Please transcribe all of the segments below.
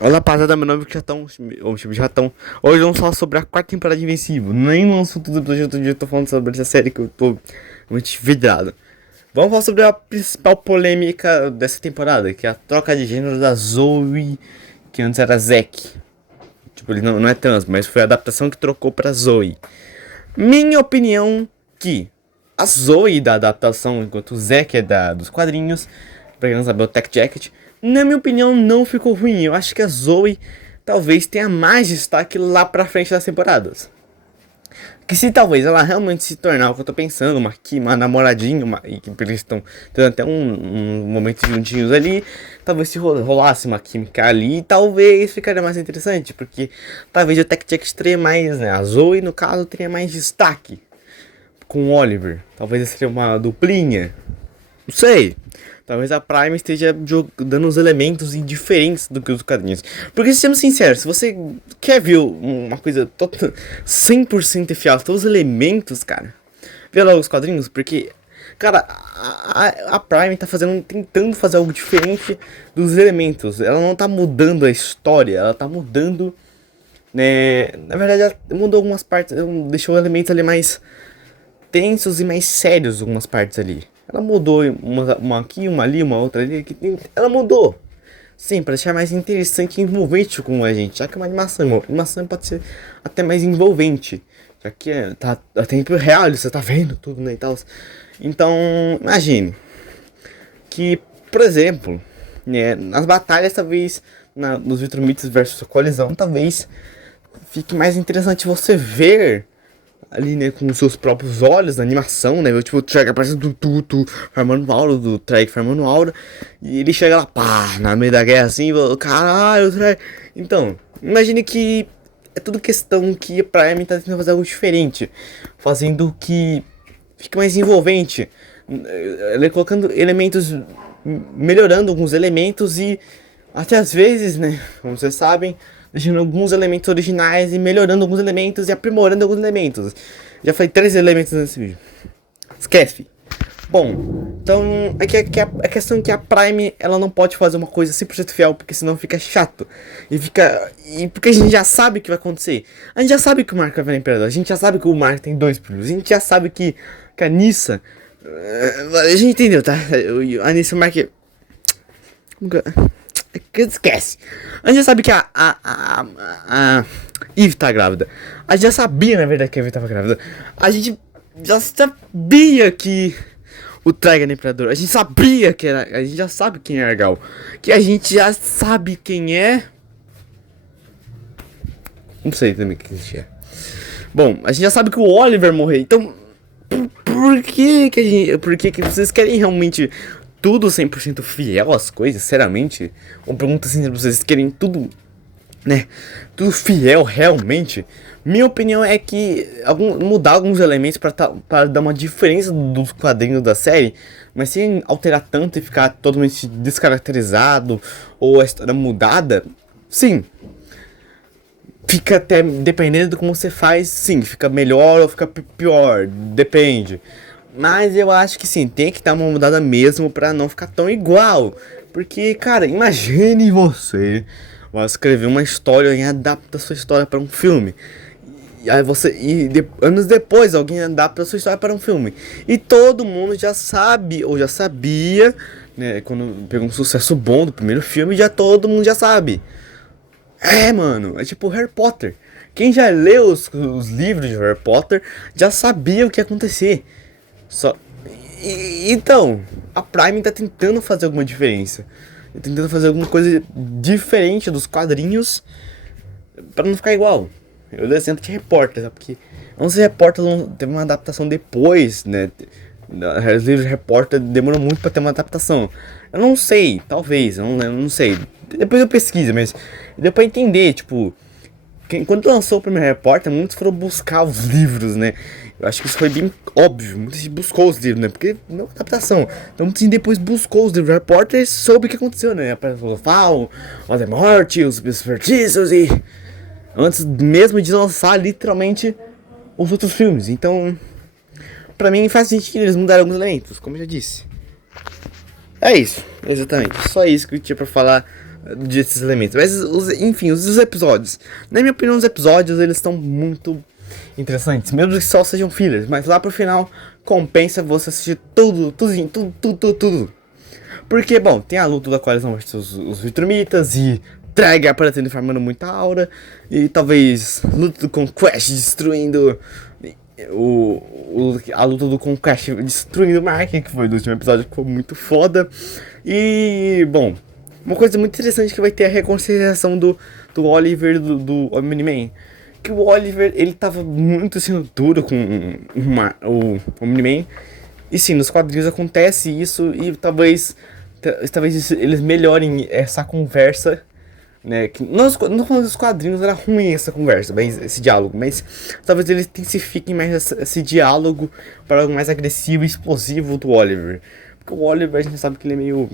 Olha, rapaziada, meu nome já estão. Hoje vamos falar sobre a quarta temporada de Invencível. Nem lançou tudo episódio, outro dia eu tô falando sobre essa série que eu tô muito vidrado. Vamos falar sobre a principal polêmica dessa temporada, que é a troca de gênero da Zoe, que antes era Zack. Tipo, ele não é trans, mas foi a adaptação que trocou pra Zoe. Minha opinião que a Zoe da adaptação, enquanto o Zack é dos quadrinhos, pra quem não sabe é o Tech Jacket, na minha opinião não ficou ruim. Eu acho que a Zoe talvez tenha mais destaque lá pra frente das temporadas. Que se talvez ela realmente se tornar o que eu tô pensando, uma namoradinha, e que eles estão tendo até um momento juntinhos ali, talvez se rolasse uma química ali, talvez ficaria mais interessante, porque talvez o Tech Jack teria mais, né, a Zoe no caso teria mais destaque com o Oliver, talvez seria uma duplinha, não sei. Talvez a Prime esteja dando uns elementos diferentes do que os quadrinhos. Porque, sejamos sinceros, se você quer ver uma coisa 100% fiel a todos os elementos, cara, vê logo os quadrinhos, porque, cara, a Prime tá tentando fazer algo diferente dos elementos. Ela não tá mudando a história, ela tá mudando, né? Na verdade, ela mudou algumas partes, deixou elementos ali mais tensos e mais sérios algumas partes ali. Ela mudou uma aqui, uma ali, uma outra ali. Ela mudou. Sim, para deixar mais interessante e envolvente com a gente. Já que é uma animação pode ser até mais envolvente. Já que tá a tempo real, você tá vendo tudo, né, e tal. Então, imagine que, por exemplo, né, nas batalhas, talvez, nos Viltrumites versus a Colisão, talvez fique mais interessante você ver ali, né, com os seus próprios olhos na animação, né, tipo, o Trek aparecendo do Tutu, farmando aura, do Trek farmando aura, e ele chega lá, pá, na meio da guerra assim, e caralho, Trek. Então, imagine que é tudo questão que a Prime tá tentando fazer algo diferente, fazendo que fique mais envolvente, ele colocando elementos, melhorando alguns elementos e até às vezes, né, como vocês sabem, deixando alguns elementos originais e melhorando alguns elementos e aprimorando alguns elementos. Já falei 3 elementos nesse vídeo. Esquece. Bom, então a questão é que a Prime ela não pode fazer uma coisa 100% fiel, porque senão fica chato. E porque a gente já sabe o que vai acontecer. A gente já sabe que o Mark vai virar Imperador. A gente já sabe que o Mark tem 2 filhos. A gente já sabe que a Nissa. A gente entendeu, tá? A Nissa Mark. Esquece. A gente já sabe que a Eve tá grávida. A gente já sabia, na verdade, que a Eve tava grávida. A gente já sabia que o Trigger era Imperador. A gente sabia que era. A gente já sabe quem é Argal. Que a gente já sabe quem é. Não sei também quem é. Bom, a gente já sabe que o Oliver morreu. Então, por que que a gente. Por que que vocês querem realmente tudo 100% fiel às coisas, sinceramente? Uma pergunta assim, se vocês querem tudo, né, tudo fiel realmente? Minha opinião é que mudar alguns elementos para dar uma diferença dos quadrinhos da série, mas sem alterar tanto e ficar totalmente descaracterizado ou a história mudada, sim. Fica até, dependendo de como você faz, sim, fica melhor ou fica pior, depende. Mas eu acho que sim, tem que dar uma mudada mesmo pra não ficar tão igual. Porque, cara, imagine você vai escrever uma história e adapta a sua história para um filme. E aí anos depois alguém adapta a sua história para um filme. E todo mundo já sabe, ou já sabia, né, quando pegou um sucesso bom do primeiro filme, já todo mundo já sabe. É, mano, é tipo Harry Potter. Quem já leu os livros de Harry Potter já sabia o que ia acontecer. Só. Então, a Prime tá tentando fazer alguma diferença. Tá tentando fazer alguma coisa diferente dos quadrinhos pra não ficar igual. Eu dei exemplo de Repórter, sabe? Porque 11 Repórter teve uma adaptação depois, né? Os livros de Repórter demorou muito pra ter uma adaptação. Eu não sei, talvez, eu não sei. Depois eu pesquiso, mas deu pra entender, tipo. Quando lançou o primeiro Repórter, muitos foram buscar os livros, né? Eu acho que isso foi bem óbvio. Muita gente buscou os livros, né? Porque não é adaptação. Então muita gente depois buscou os livros do Repórter e soube o que aconteceu, né? Apareceu o Fal, Voldemort, os feitiços e... Antes mesmo de lançar, literalmente, os outros filmes. Então, pra mim faz sentido eles mudaram alguns elementos, como eu já disse. É isso, exatamente. Só isso que eu tinha pra falar desses elementos. Mas, enfim, os episódios. Na minha opinião, os episódios, eles estão muito interessantes. Mesmo que só sejam fillers. Mas lá pro final, compensa você assistir tudo. Porque, bom, tem a luta da coalizão versus os Viltrumitas e Trigger aparecendo farmando muita aura. E talvez luta do Conquest destruindo a luta do Conquest destruindo o Mark, que foi do último episódio, que foi muito foda. E, bom, uma coisa muito interessante que vai ter a reconciliação do Oliver do Omni-Man. Que o Oliver, ele tava muito sendo duro com o Omni-Man. E sim, nos quadrinhos acontece isso e talvez eles melhorem essa conversa, né? Que nos quadrinhos era ruim essa conversa, esse diálogo, mas talvez eles intensifiquem mais esse diálogo para algo mais agressivo e explosivo do Oliver. Porque o Oliver, a gente sabe que ele é meio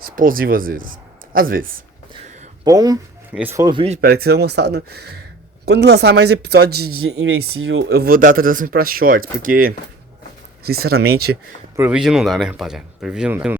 explosivo às vezes. Bom, esse foi o vídeo, espero que vocês tenham gostado. Quando lançar mais episódios de Invencível, eu vou dar atualização para shorts, porque sinceramente, por vídeo não dá, né, rapaziada? Por vídeo não dá.